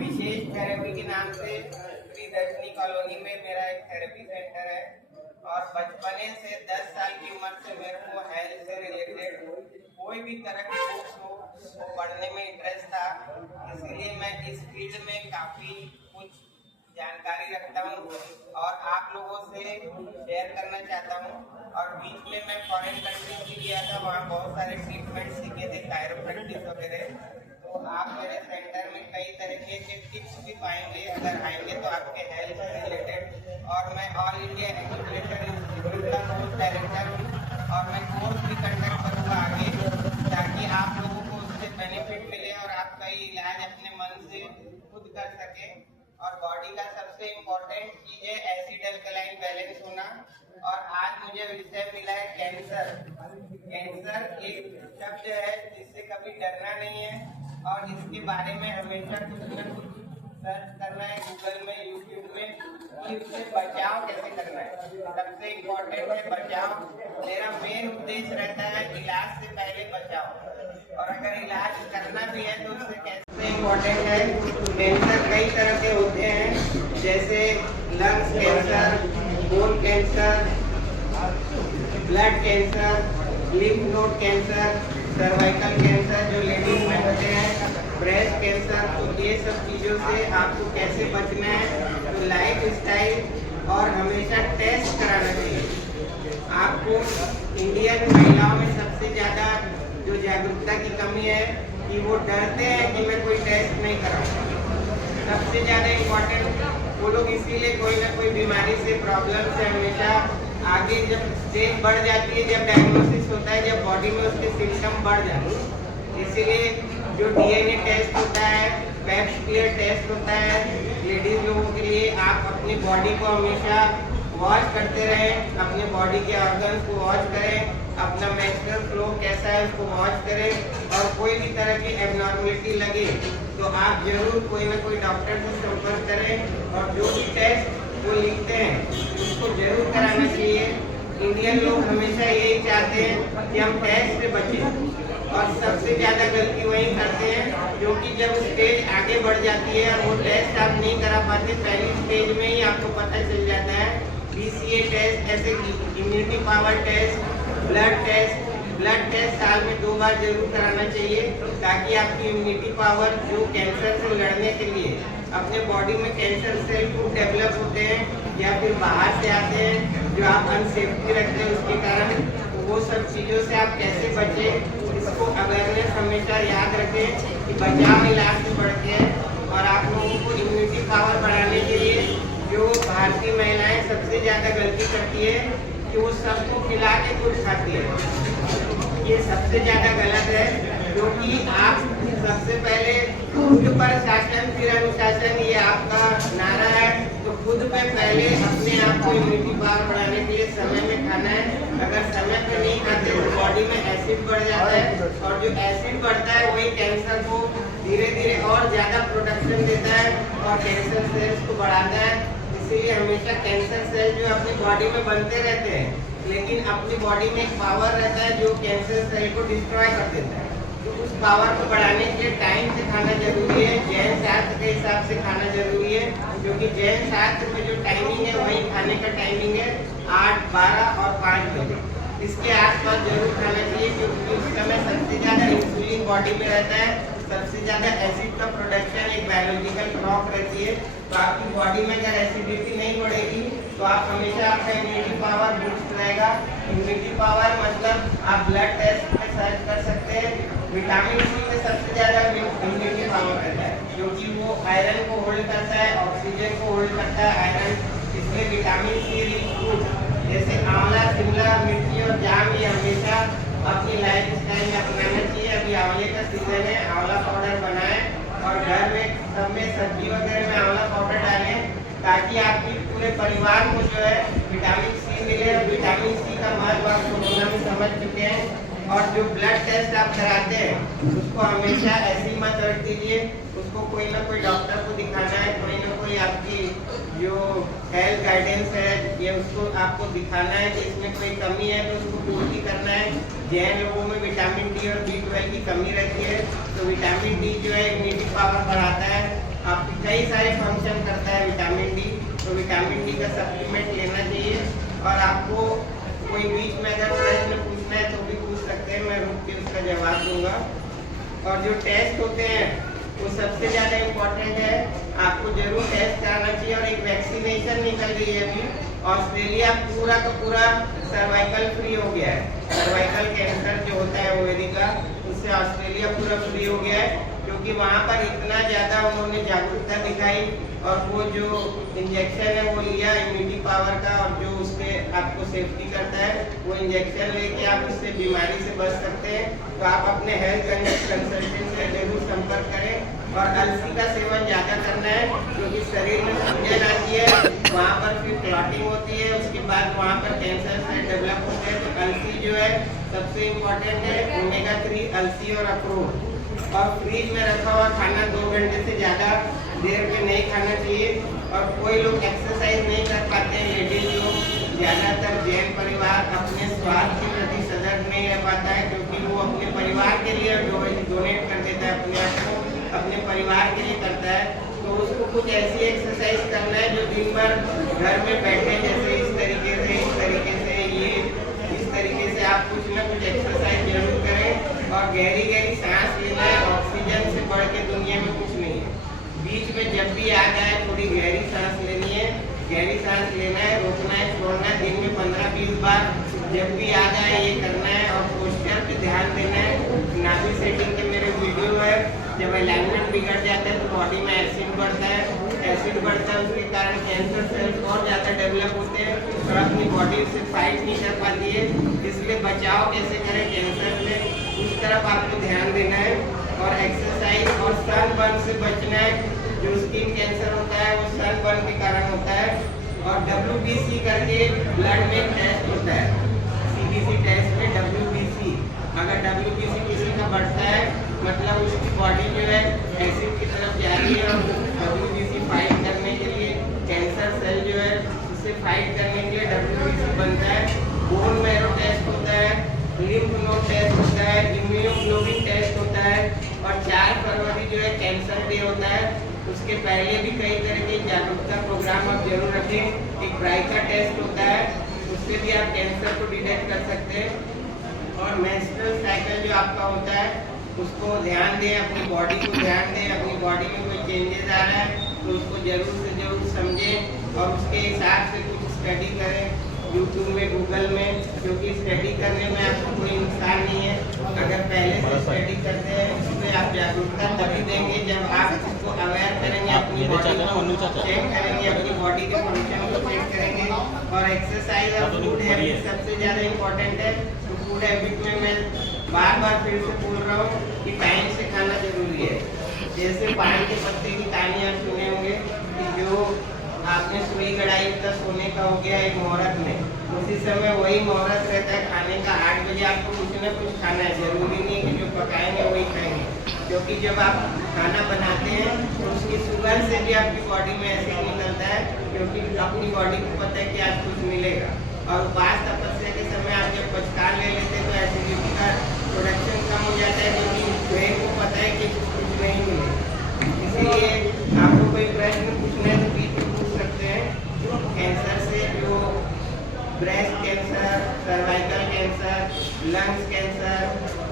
विशेष therapy के नाम से प्रियदर्शनी कॉलोनी में मेरा एक थेरेपी सेंटर है और बचपने से 10 साल की उम्र से मेरे को हेल्थ से रिलेटेड कोई भी तरह की बुक्स हो वो पढ़ने में इंटरेस्ट था। इसीलिए मैं इस फील्ड में काफ़ी कुछ जानकारी रखता हूँ और आप लोगों से शेयर करना चाहता हूँ। और बीच में मैं फॉरेन कंट्रीज भी गया था, वहाँ बहुत सारे ट्रीटमेंट सीखे थे, कायरोप्रैक्टिस वगैरह। तो आप मेरे सेंटर में कई तरीके के टिप्स भी पाएंगे अगर आएंगे तो आपके हेल्थ से रिलेटेड। और मैं ऑल इंडिया एक्यूप्रेशर इंस्टीट्यूट का कोर्स डायरेक्टर हूँ और मैं कोर्स भी कंडक्ट करूँगा आगे, ताकि आप लोगों को उससे बेनिफिट मिले और आप कई इलाज अपने मन से खुद कर सकें। और बॉडी का सबसे इम्पोर्टेंट चीज़ है एसिड अल्कलाइन बैलेंस होना। और आज मुझे विषय मिला है कैंसर। कैंसर एक शब्द है जिससे कभी डरना नहीं है और इसके बारे में हमेशा कुछ न कुछ सर्च करना है गूगल में, यूट्यूब में, कि उससे बचाव कैसे करना है। सबसे इम्पोर्टेंट है बचाव। मेरा मेन उद्देश्य रहता है इलाज से पहले बचाव, और अगर इलाज करना भी है तो उससे कैसे इम्पोर्टेंट है। कैंसर कई तरह के होते हैं, जैसे lungs cancer, bone cancer, blood cancer, lymph node cancer, cervical cancer जो लेडीज में होते हैं, ब्रेस्ट कैंसर। तो ये सब चीज़ों से आपको कैसे बचना है, तो लाइफ स्टाइल और हमेशा टेस्ट कराना चाहिए। आपको इंडियन महिलाओं में सबसे ज़्यादा जो जागरूकता की कमी है कि वो डरते हैं कि मैं कोई टेस्ट नहीं कराऊँ। सबसे ज़्यादा इम्पोर्टेंट वो लोग इसीलिए कोई ना कोई बीमारी से, प्रॉब्लम से हमेशा आगे जब स्टेज बढ़ जाती है, जब डायग्नोसिस होता है, जब बॉडी में उसके सिम्टम बढ़ जाते हैं। इसीलिए जो डीएनए टेस्ट होता है, पैप स्मीयर टेस्ट होता है, लेडीज लोगों के लिए आप अपनी बॉडी को हमेशा वॉच करते रहें, अपने बॉडी के ऑर्गन्स को वॉच करें, अपना मेंस्ट्रुअल फ्लो कैसा है उसको वॉच करें। और कोई भी तरह की एबनॉर्मलिटी लगे तो आप जरूर कोई ना कोई डॉक्टर से संपर्क करें और जो भी टेस्ट वो लिखते हैं उसको जरूर कराना चाहिए। इंडियन लोग हमेशा यही चाहते हैं कि हम टेस्ट से बचें और सबसे ज़्यादा गलती वही करते हैं, क्योंकि जब स्टेज आगे बढ़ जाती है और वो टेस्ट आप नहीं करा पाते, पहली स्टेज में ही आपको पता चल जाता है। BCA टेस्ट, ऐसे immunity power test, blood test साल में 2 बार जरूर कराना चाहिए, ताकि आपकी इम्यूनिटी पावर जो कैंसर से लड़ने के लिए अपने बॉडी में कैंसर सेल खूब डेवलप होते हैं या फिर बाहर से आते हैं जो आप अनसेफ्टी रखते हैं उसके कारण, वो सब चीज़ों से आप कैसे बचें, इसको अवेयरनेस हमेशा याद रखें कि बचाव इलाज से बढ़ते हैं। और आप लोगों को इम्यूनिटी पावर बढ़ाने के लिए जो भारतीय महिलाएं सबसे ज़्यादा गलती करती है कि वो सबको खिला के कुछ खाती है। ये सबसे ज़्यादा गलत है, क्योंकि आप सबसे पहले खुद पर शासन फिर अनुशासन, ये आपका नारा है। तो खुद पे पहले अपने आप को इम्यूनिटी पावर बढ़ाने के लिए समय में खाना है। अगर समय पे नहीं खाते तो बॉडी में एसिड बढ़ जाता है और जो एसिड बढ़ता है वही कैंसर को धीरे धीरे और ज़्यादा प्रोडक्शन देता है और कैंसर सेल्स को बढ़ाता है। इसीलिए हमेशा कैंसर सेल जो अपनी बॉडी में बनते रहते हैं, लेकिन अपनी बॉडी में एक पावर रहता है जो कैंसर सेल को डिस्ट्रॉय कर देता है। तो उस पावर को बढ़ाने के लिए टाइम से खाना जरूरी है, जैन शास्त्र के हिसाब से खाना जरूरी है, क्योंकि जैन शास्त्र में जो टाइमिंग है वही खाने का टाइमिंग है 8, 12 और 5 बजे। इसके आसपास जरूर खाना चाहिए, क्योंकि उस समय सबसे ज़्यादा इंसुलिन बॉडी में रहता है, सबसे ज़्यादा एसिड का प्रोडक्शन एक बायोलॉजिकल क्लॉक रहती है। तो आपकी बॉडी में अगर एसिडिटी नहीं बढ़ेगी तो आप हमेशा आपका इम्यूनिटी पावर बूस्ट रहेगा। इम्यूनिटी पावर मतलब आप ब्लड टेस्ट में सर्च कर सकते हैं। विटामिन सी में सबसे ज़्यादा इम्यूनिटी पावर रहता है, क्योंकि वो आयरन को होल्ड करता है, ऑक्सीजन को होल्ड करता है आयरन। इसमें विटामिन सी रिच फ्रूट जैसे आंवला, शिमला मिर्ची और जाम ये हमेशा अपनी लाइफ स्टाइल में अपनाना चाहिए। अभी आंवले का सीजन है, आंवला पाउडर बनाएं और घर में सब में सब्जी वगैरह में आंवला पाउडर डालें, ताकि आपकी पूरे परिवार को जो है विटामिन सी मिले। और विटामिन सी का महत्व आप कोरोना में समझ चुके हैं। और जो ब्लड टेस्ट आप कराते हैं उसको हमेशा ऐसी मत रख दीजिए, उसको कोई ना कोई डॉक्टर को दिखाना है, कोई ना कोई आपकी जो हेल्थ गाइडेंस है ये उसको आपको दिखाना है कि इसमें कोई कमी है तो उसको पूर्ति करना है। जैन लोगों में विटामिन डी और B12 की कमी रहती है, तो विटामिन डी जो है इम्यूनिटी पावर बढ़ाता है। कई सारे फंक्शन करता है विटामिन डी। तो विटामिन डी का सप्लीमेंट लेना चाहिए। और आपको कोई बीच में अगर प्रश्न पूछना है तो भी पूछ सकते हैं, मैं रुक के उसका जवाब दूंगा। और जो टेस्ट होते हैं वो सबसे ज़्यादा इम्पोर्टेंट है, आपको जरूर टेस्ट कराना चाहिए। और एक वैक्सीनेशन निकल गई है अभी, ऑस्ट्रेलिया पूरा का पूरा सर्वाइकल फ्री हो गया है। सर्वाइकल कैंसर जो होता है ओवेरी का, उससे ऑस्ट्रेलिया पूरा फ्री हो गया है, क्योंकि वहाँ पर इतना ज़्यादा उन्होंने जागरूकता दिखाई। और वो जो इंजेक्शन है वो लिया इम्यूनिटी पावर का, और जो उसके आपको सेफ्टी करता है, वो इंजेक्शन लेके आप उससे बीमारी से बच सकते हैं। तो आप अपने हेल्थ कंसल्टेंट से जरूर संपर्क करें। और अलसी का सेवन ज़्यादा करना है, क्योंकि शरीर में सूजन आती है, वहाँ पर फिर क्लॉटिंग होती है, उसके बाद वहाँ पर कैंसर से डेवलप होते हैं। तो अलसी जो है सबसे इम्पोर्टेंट है, ओमेगा 3 अलसी और अखरोट। और फ्रीज में रखा हुआ खाना 2 घंटे से ज़्यादा देर पे नहीं खाना चाहिए। और कोई लोग एक्सरसाइज नहीं कर पाते हैं, लेडीज लोग, ज़्यादातर जैन परिवार अपने स्वास्थ्य के प्रति सजग नहीं रह पाता है, क्योंकि वो अपने परिवार के लिए डोनेट कर देता है, अपने आप को अपने परिवार के लिए करता है। तो उसको कुछ ऐसी एक्सरसाइज करना है जो दिन भर घर में बैठे, जैसे इस तरीके से इस तरीके से आप कुछ ना कुछ एक्सरसाइज जरूर करें। और गहरी गहरी सांस लेना है, ऑक्सीजन से बढ़ के दुनिया में कुछ नहीं है। बीच में जब भी आ जाए थोड़ी गहरी सांस लेनी है, गहरी सांस लेना है, रोकना है, छोड़ना है, दिन में 15-20 बार जब भी आ जाए ये करना है। और पोस्चर पे ध्यान देना है। नाभि सेटिंग के मेरे वीडियो है, जब अलाइनमेंट बिगड़ जाता है तो बॉडी में एसिड बढ़ता है, उसके कारण कैंसर सेल्स और ज़्यादा डेवलप होते हैं और अपनी बॉडी से फाइट नहीं कर पाती है। इसलिए बचाव कैसे करें कैंसर से, उस तरफ आपको ध्यान देना है। और एक्सरसाइज और सनबर्न से बचना है। जो स्किन कैंसर होता है वो सनबर्न के कारण होता है। और WBC करके ब्लड में टेस्ट होता है, CBC टेस्ट में WBC, अगर WBC किसी का बढ़ता है मतलब उसकी बॉडी जो है एसिड की तरफ जा रही है। और WBC फाइट करने के लिए, कैंसर सेल जो है उससे फाइट करने के लिए WBC बनता है। बोन मैरो टेस्ट होता है, लिम्फ नोड टेस्ट होता है, इम्यूनोग्लोबिन टेस्ट होता है। और 4 फरवरी जो है कैंसर डे होता है, उसके पहले भी कई तरह के जागरूकता प्रोग्राम आप जरूर रखें। एक ब्राइका टेस्ट होता है, उससे भी आप कैंसर को डिटेक्ट कर सकते हैं। और मेंस्ट्रुअल साइकिल जो आपका होता है उसको ध्यान दें, अपनी बॉडी को ध्यान दें। अपनी बॉडी में कोई चेंजेस आ रहा है तो उसको जरूर से जरूर समझें और उसके हिसाब से कुछ स्टडी करें यूट्यूब में, गूगल में, क्योंकि स्टडी करने में आपको कोई नुकसान नहीं है। अगर पहले से स्टडी करते हैं उसमें आप जागरूकता तभी देंगे जब आप इसको अवेयर करेंगे, अपनी बॉडी को चेक करेंगे, अपनी बॉडी के फंक्शन को चेक करेंगे। और एक्सरसाइज और फूड हैबिट सबसे ज़्यादा इम्पोर्टेंट है। तो फूड हैबिट में मैं बार फिर से बोल रहा हूँ कि टाइम से खाना जरूरी है। जैसे पानी के पत्ते की कहानी आप सुने होंगे कि जो आपने सुई गड़ाई का सोने का हो गया एक मुहूर्त में, उसी समय वही मुहूर्त रहता है खाने का। 8 बजे आपको कुछ न कुछ खाना है, जरूरी नहीं कि जो पकाएंगे वही खाएंगे। क्योंकि जब आप खाना बनाते हैं तो उसकी सुगंध से भी आपकी बॉडी में एसिड निकलता है, क्योंकि अपनी बॉडी को पता है कि आज कुछ मिलेगा। और उपवास तपस्या के समय आप जब पचकार ले लेते हैं तो एसिडिटी का प्रोडक्शन कम हो जाता है, क्योंकि ब्रेन को पता है कि कुछ नहीं मिलेगा। इसीलिए आपको कोई प्रश्न पूछना है तो बीच में पूछ सकते हैं। कैंसर से जो breast cancer, cervical cancer, lungs cancer.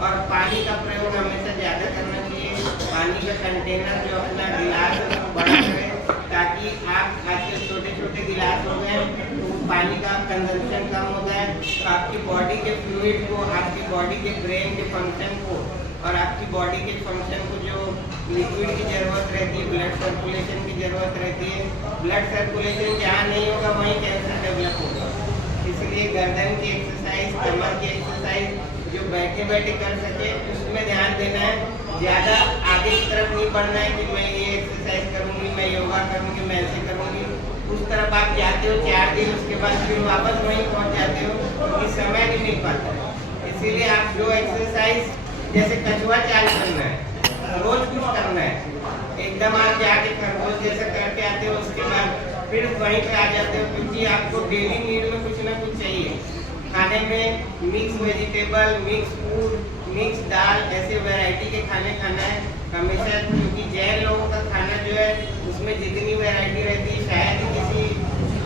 और पानी का प्रयोग हमेशा ज़्यादा करना चाहिए। पानी का कंटेनर जो अपना गिलास है वो बड़ा करें, ताकि आप आज के छोटे गिलास हो गए तो पानी का कंजम्पशन कम होता है। तो आपकी बॉडी के फ्लूइड को, आपकी बॉडी के ब्रेन के फंक्शन को और आपकी बॉडी के फंक्शन को जो लिक्विड की ज़रूरत रहती है, ब्लड सर्कुलेशन की ज़रूरत रहती है, ब्लड सर्कुलेशन जहाँ नहीं होगा वहीं कैंसर डेवलप होगा। इसलिए गर्दन की एक्सरसाइज, कमर की एक्सरसाइज जो बैठे बैठे कर सके उसमें ध्यान देना है। ज़्यादा आगे की तरफ नहीं बढ़ना है कि मैं ये एक्सरसाइज करूँगी, मैं योगा करूँगी, मैं ऐसे करूँगी। उस तरफ आप जाते हो 4 दिन, उसके बाद फिर वापस वहीं पहुँच जाते हो, क्योंकि समय नहीं मिल पाता है। इसीलिए आप जो एक्सरसाइज जैसे कछुआ चाल करना है, रोज कुछ करना है। एकदम आप जाके खरगोश जैसा करके आते हो, उसके बाद फिर वहीं पे आ जाते हो, क्योंकि आपको डेली नीड में कुछ ना कुछ चाहिए। खाने में mix vegetable, mix food, mix दाल, ऐसे वैरायटी के खाने खाना है हमेशा। क्योंकि जैन लोगों का खाना जो है उसमें जितनी वैरायटी रहती है शायद किसी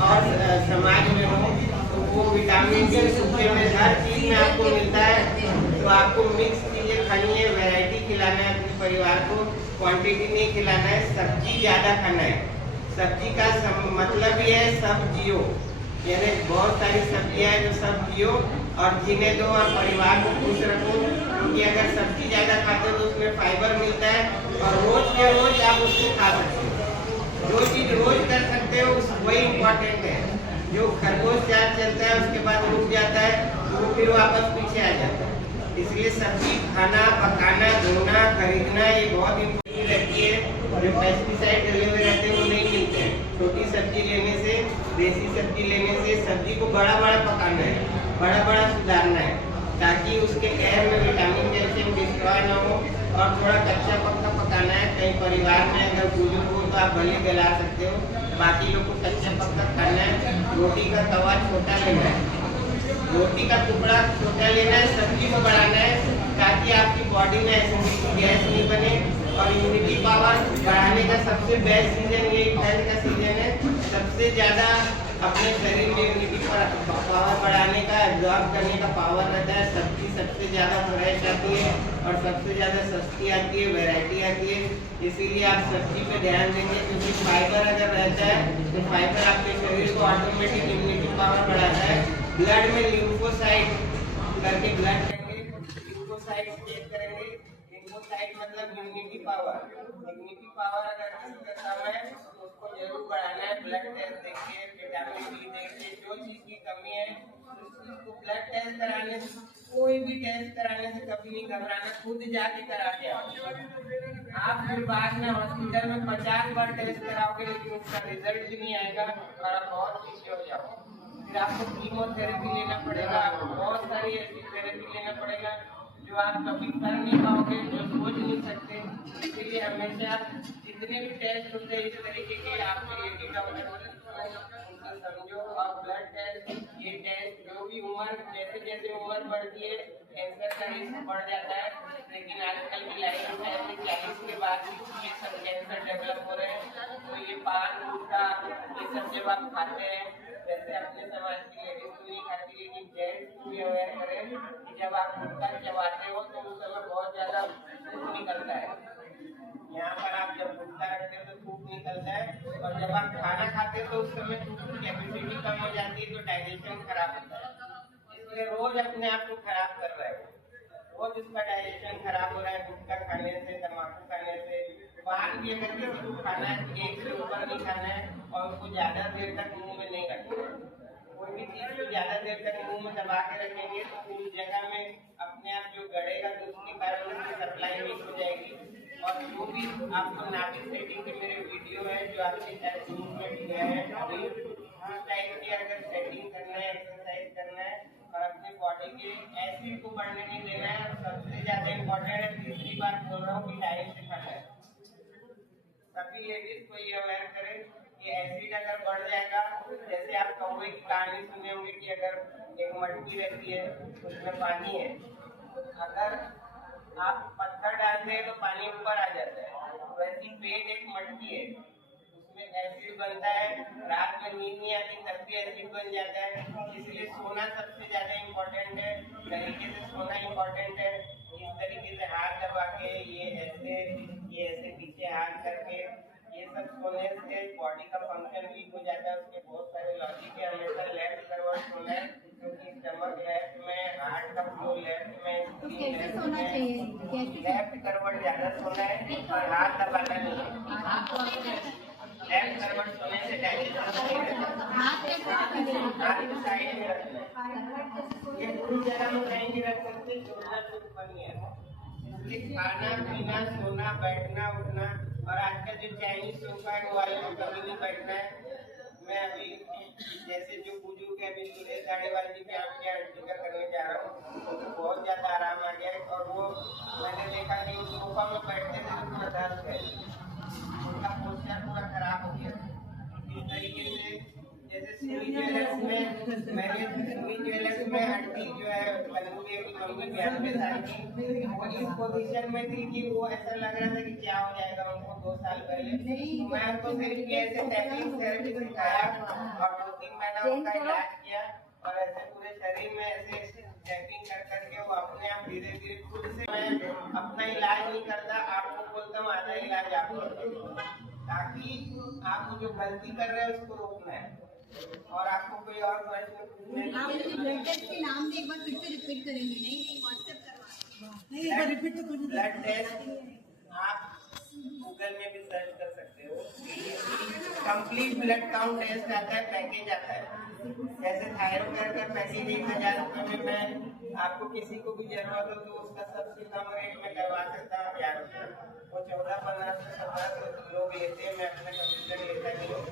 और समाज में हो, तो वो विटामिन के सप्लीमेंट हर चीज़ में आपको मिलता है। तो आपको मिक्स चीज़ें खानी है, वैरायटी खिलाना है अपने परिवार को, क्वांटिटी नहीं खिलाना है, सब्जी ज़्यादा खाना है। सब्जी का मतलब ये है सब जियो, यानी बहुत सारी सब्जियां हैं जो सब जियो और जीने दो और परिवार को खुश रखो। क्योंकि अगर सब्जी ज़्यादा खाते हो तो उसमें फाइबर मिलता है और रोज के रोज आप उसको खा सकते हो। जो चीज़ रोज कर सकते हो वही इम्पोर्टेंट है। जो खरगोश चार्ज चलता है उसके बाद रुक जाता है तो वो फिर वापस पीछे आ जाता है। इसलिए सब्जी खाना, पकाना, धोना, खरीदना ये बहुत इम्पोर्टेंट रहती है। जो पेस्टिसाइड डले हुए रहते हैं वो नहीं मिलते हैं। छोटी सब्जी लेने से, देसी सब्जी लेने से सब्जी को बड़ा बड़ा पकाना है, बड़ा बड़ा सुधारना है, ताकि उसके एयर में विटामिन कैल्शियम डिस्ट्रॉय ना हो। और थोड़ा कच्चा पक्का पकाना है। कहीं परिवार में अगर बुजुर्ग हो तो आप भले गला सकते हो, बाकी लोग को कच्चा पक्का खाना है। रोटी का तवा छोटा लेना है, रोटी का टुकड़ा छोटा लेना है, सब्जी को बढ़ाना है ताकि आपकी बॉडी में एसिडिटी गैस नहीं बने। और इम्यूनिटी पावर बढ़ाने का सबसे बेस्ट सीजन ये ठंड का सीजन है। सबसे ज़्यादा अपने शरीर में इम्यूनिटी पावर बढ़ाने का, एब्जॉर्ब करने का पावर रहता है। सब्जी सबसे ज़्यादा फ्रेश आती है और सबसे ज़्यादा सस्ती आती है, वैरायटी आती है। इसीलिए आप सब्जी पे ध्यान देंगे, क्योंकि फाइबर अगर रहता है तो फाइबर आपके शरीर को ऑटोमेटिक इम्यूनिटी पावर बढ़ाता है। ब्लड में ल्यूकोसाइड करके ब्लड करेंगे, ल्यूकोसाइड चेक करेंगे। ल्यूकोसाइड मतलब इम्यूनिटी पावर। इम्यूनिटी पावर अगर किसी का कम है तो उसको जरूर बढ़ाना है। ब्लड टेस्ट देखिए, विटामिन डी देखिए, जो चीज़ की कमी है उस चीज़ को ब्लड टेस्ट कराने से, कोई भी टेस्ट कराने से कभी नहीं घबराना, खुद जाके करा के आओ। आप फिर बाद में हॉस्पिटल में 50 बार टेस्ट कराओगे लेकिन उसका रिजल्ट भी नहीं आएगा और आप बहुत पीछे हो जाओगे। फिर आपको कीमोथेरेपी लेना पड़ेगा, आपको बहुत सारी ऐसी थेरेपी लेना पड़ेगा जो आप कभी कर नहीं पाओगे, जो सोच नहीं सकते। इसलिए हमेशा जितने भी टेस्ट होते हैं इस तरीके के आपके एक डॉक्टर समझो। और ब्लड टेस्ट, ये टेस्ट जो भी उम्र, जैसे जैसे उम्र बढ़ती है कैंसर का रिस्क बढ़ जाता है। लेकिन आजकल की लाइफ स्टाइल में 40 के बाद ये सब कैंसर डेवलप हो रहे हैं। तो ये पान, गुटखा, ये सब जब आप खाते हैं, जैसे अपने समाज की लेडीज को नहीं खाती लेकिन जेंट्स को भी अवेयर करें कि जब आप गुटखा चबाते हो तो उस समय बहुत ज़्यादा धूप निकलता है। यहाँ पर आप जब गुटखा रखते हो तो धूप निकलता है, और जब आप खाना खाते हो तो उस समय धूप की कैपेसिटी कम हो जाती है, तो डाइजेशन खराब होता है। इसलिए रोज अपने आप को खराब कर रहे हो, रोज उसका डाइजेशन खराब हो रहा है गुटखा खाने से, तम्बाकू खाने से। पान भी अगर किसी को खाना है तो 1 से ऊपर नहीं खाना है और उसको ज़्यादा देर तक मुँह में नहीं रखना है। कोई भी चीज़ को ज़्यादा देर तक मुँह में दबा के रखेंगे तो उस जगह में अपने आप जो गड़ेगा तो उसके कारण उसकी सप्लाई वीक हो जाएगी। और जो भी आपको नाभि सेटिंग के मेरे वीडियो है जो आपके साथ मूवमेंट किया है, अभी उस टाइप की अगर सेटिंग करना है, एक्सरसाइज करना है और अपने बॉडी के एसिड को बढ़ने नहीं देना है। और सबसे ज़्यादा इम्पोर्टेंट है, तीसरी बार बोल रहा हूँ कि डाइट से खाना है। सभी लेडीज को ये अवेयर करें कि एसिड अगर बढ़ जाएगा, जैसे आप कौवे की कहानी सुने होंगे कि अगर एक मटकी रहती है उसमें पानी है, अगर आप पत्थर डालते हैं तो पानी ऊपर आ जाता है। वैसी पेट एक मटकी है, उसमें एसिड बनता है, रात में नींद नहीं आती तब भी एसिड बन जाता है। इसलिए सोना सबसे ज्यादा इम्पोर्टेंट है, तरीके से सोना इम्पोर्टेंट है। इस तरीके से हाथ दबा के, ये ऐसे पीछे हाथ करके, ये सब सोने से बॉडी का फंक्शन वीक हो जाता है। उसके बहुत सारे लॉजिक है। हमेशा लेफ्ट करवट सोना है, क्योंकि स्टमक लेफ्ट में, हार्ट का फ्लो लेफ्ट में, कैसे सोना चाहिए? लेफ्ट करवट ज्यादा सोना है और हाथ दबाना नहीं है। लेफ्ट करवट सोने से डाइजेशन सही रहता है। हाथ को साइड में रखना है, ये पूरी जगह में कहीं नहीं रख सकते, जोड़ना कुछ बनी है। इसलिए खाना पीना, सोना, बैठना, उठना, और आजकल जो चाइनीज सोफा है वो वाले में कभी नहीं बैठना है। मैं अभी जैसे जो बुजुर्ग है, अभी सुरेश धाड़ेवाल जी के आपके यहाँ टिकट करने जा रहा हूँ, तो बहुत ज़्यादा आराम आ गया है। और वो मैंने देखा कि उस सोफा में बैठते थे तो पूरा दर्द है, उनका पोस्चर पूरा खराब हो गया। इस तरीके से जैसे सुई ज्वेलर्स में, मैंने सुई ज्वेलर्स में हड्डी जो है बंदूक की मम्मी 92 साल की वो इस पोजीशन में थी कि वो ऐसा लग रहा था कि क्या हो जाएगा उनको 2 साल पहले। तो मैं उनको सिर्फ ये ऐसे टैपिंग थेरेपी सिखाया और 2-3 महीना उनका इलाज किया और ऐसे पूरे शरीर में ऐसे टैपिंग कर करके वो अपने आप धीरे धीरे खुद से, मैं अपना इलाज नहीं करता, आपको बोलता हूँ आधा इलाज आप करो, ताकि आप जो गलती कर रहे हैं उसको रोकना है। और आपको कोई और प्रश्न? आप मुझे ब्लड टेस्ट के नाम भी एक बार फिर से रिपीट करेंगे? नहीं व्हाट्सएप करवा नहीं, एक बार रिपीट तो करिए। ब्लड टेस्ट आप गूगल में भी सर्च कर सकते हो। कंप्लीट ब्लड काउंट टेस्ट आता है, पैकेज आता है। जैसे थायराइड का पैकेज 1000 रुपये में मैं आपको किसी को भी जरूरत हो तो उसका सबसे कम रेट में करवा सकता हूँ 1000 रुपये। वो 14-15 से 17 लोग लेते हैं, मैं अपना कंप्यूटर लेता नहीं हूँ,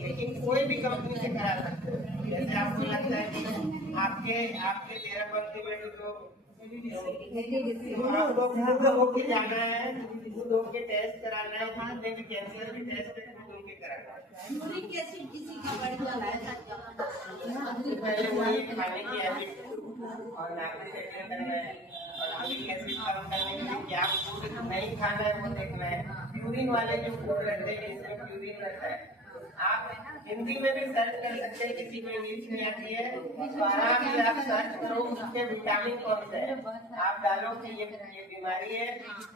लेकिन कोई भी कंपनी से करा सकते हो। जैसे आपको लगता है कि आपके डेराबंदी में जो आपको होके जाना है, खुद होके टेस्ट कराना है, जितने भी कैंसर के टेस्ट है खुद होके कराना है। यूरिक एसिड किसी का बढ़ जाता है, सबसे पहले वही खाने की हैबिट और नाक से करना है और यूरिक एसिड कम करने के लिए क्या फूड नहीं खाना है वो देखना है। यूरिन वाले जो फूड रहते हैं जिसमें यूरिन रहता है, आप हिंदी में भी सर्च कर सकते हैं, किसी को इंग्लिश में आती है तो आराम से आप सर्च करो उसके विटामिन कौन से है, आप डालो कि ये बीमारी है,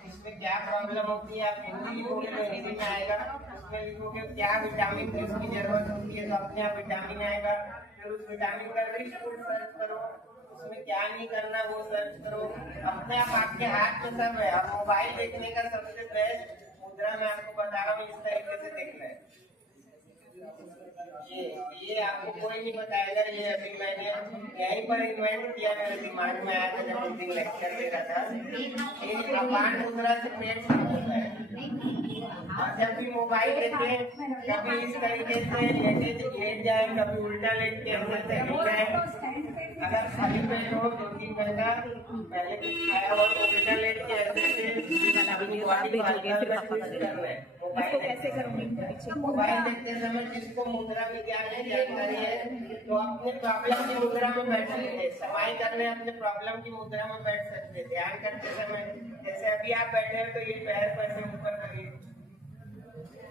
इसमें क्या प्रॉब्लम होती है, आप हिंदी लिखोगे तो हिंदी में आएगा, उसमें लिखोगे क्या विटामिन की उसकी जरूरत होती है तो अपने आप विटामिन आएगा। फिर उस विटामिन का रिच फूड सर्च करो, उसमें क्या नहीं करना वो सर्च करो, अपने आप आपके हाथ में सब है। और मोबाइल देखने का सबसे बेस्ट मुद्रा मैं आपको बता रहा हूँ, इस तरीके से देखना है। ये आपको कोई नहीं बताएगा, ये अभी मैंने यहीं पर इन्वेंट किया, मेरे दिमाग में आया था जब उस दिन लेक्चर दे रहा था। ये अपान मुद्रा से पेट साफ होता है। और जब भी मोबाइल देखें कभी इस तरीके से लेट जाए, कभी उल्टा लेट के अंदर से हिल जाए। अगर खाली पेट हो 2-3 घंटा पहले कुछ खाया हो तो उल्टा लेट के अंदर से मोबाइल देखते समय जिसको मुद्रा विज्ञान में जानकारी है तो अपने प्रॉब्लम की मुद्रा में बैठ सकते हैं, समाई करने अपने प्रॉब्लम की मुद्रा में बैठ सकते हैं। ध्यान करते समय जैसे अभी आप बैठे हो तो ये पैर पर से ऊपर करिए,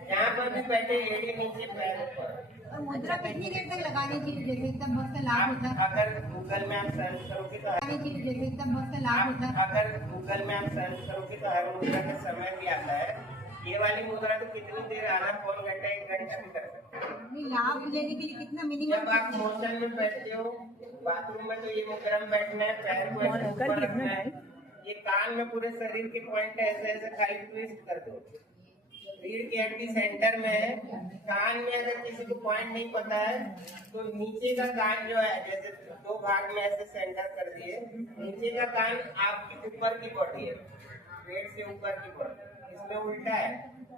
यहाँ पर भी बैठे एड़ी नीचे पैर ऊपर। और मुद्रा कितनी देर तक लगानी चाहिए जैसे एकदम बहुत से लाभ होता है? अगर गूगल में आप सर्च करोगे तो जैसे एकदम बहुत से लाभ होता है, अगर गूगल में आप सर्च करोगे तो हर मुद्रा का समय भी आता है। ये वाली मुद्रा तो कितनी देर आना, पौन घंटा 1 घंटा भी कर सकते हैं। नहीं लाभ लेने के लिए कितना मिनिमम? जब आप मोशन में बैठते हो बाथरूम में तो ये मुद्रा में बैठना है, पैर को ऐसे ऊपर रखना है, ये कान में पूरे शरीर के पॉइंट ऐसे ऐसे खाली ट्विस्ट कर दो। रीढ़ की हड्डी सेंटर में है, कान में अगर किसी को पॉइंट नहीं पता है तो नीचे का कान जो है जैसे 2 भाग में ऐसे सेंटर कर दिए, नीचे का कान आपकी ऊपर की बॉडी है, पेट से ऊपर की बॉडी, इसमें उल्टा है।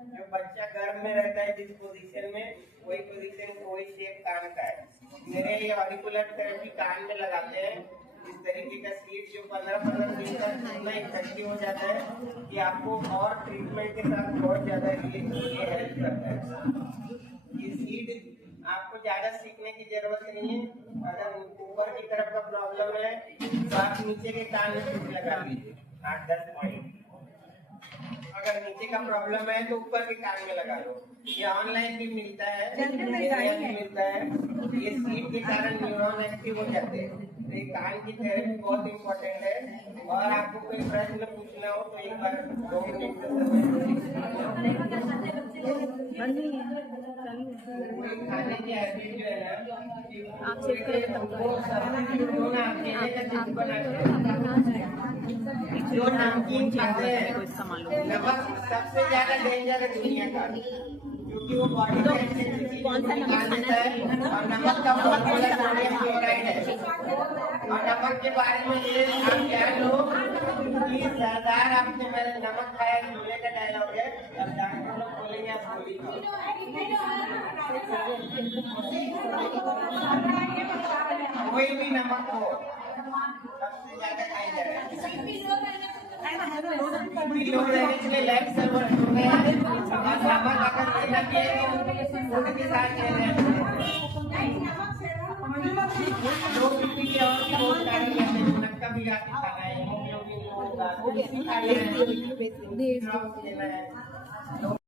जो बच्चा गर्भ में रहता है जिस पोजीशन में वही पोजीशन वही शेप कान का है। मेरे लिए ऑरिकुलर थेरेपी कान में लगाते हैं, इस तरीके का सीट जो 15-15 दिन तक इतना इफेक्टिव हो जाता है कि आपको और ट्रीटमेंट के साथ बहुत ज्यादा ये हेल्प करता है। ये सीट आपको ज्यादा सीखने की जरूरत नहीं है। अगर ऊपर की तरफ का प्रॉब्लम है तो आप नीचे के कान में सीट लगा लीजिए 8-10 पॉइंट। अगर नीचे का प्रॉब्लम है तो ऊपर के कान में लगा लो। ये ऑनलाइन भी मिलता है, मिलता है। ये सीट के कारण न्यूरॉन एक्टिव हो जाते हैं। तो ये कान की थेरेपी बहुत इम्पोर्टेंट है। और आपको कोई प्रश्न पूछना हो तो एक बार 2 मिनट खाने की हैबिट जो है ना, आप चेक करें जो नमकीन खाते हैं नमक सबसे ज्यादा डेंजर है दुनिया का, क्योंकि वो बॉडी में कौन सा निकाल देता है। और नमक का फॉर्मूला सोडियम क्लोराइड है। और नमक के बारे में ये आप जान लो कि सरदार आपने मेरे नमक खाया झूले का डायलॉग है। अब डॉक्टर लोग बोलेंगे आप गोली कोई भी नमक हो सबसे ज्यादा खाई जा रहा है। लोग रहने के लिए लाइफ सर्वर हो गया है। नमक अगर लेना चाहिए तो फूड के साथ लेना है। दो बीपी के और बहुत सारे लेते हैं, नक्का भी आके खाना है, होम्योपैथी होगा, देसी खाना है, लेना है।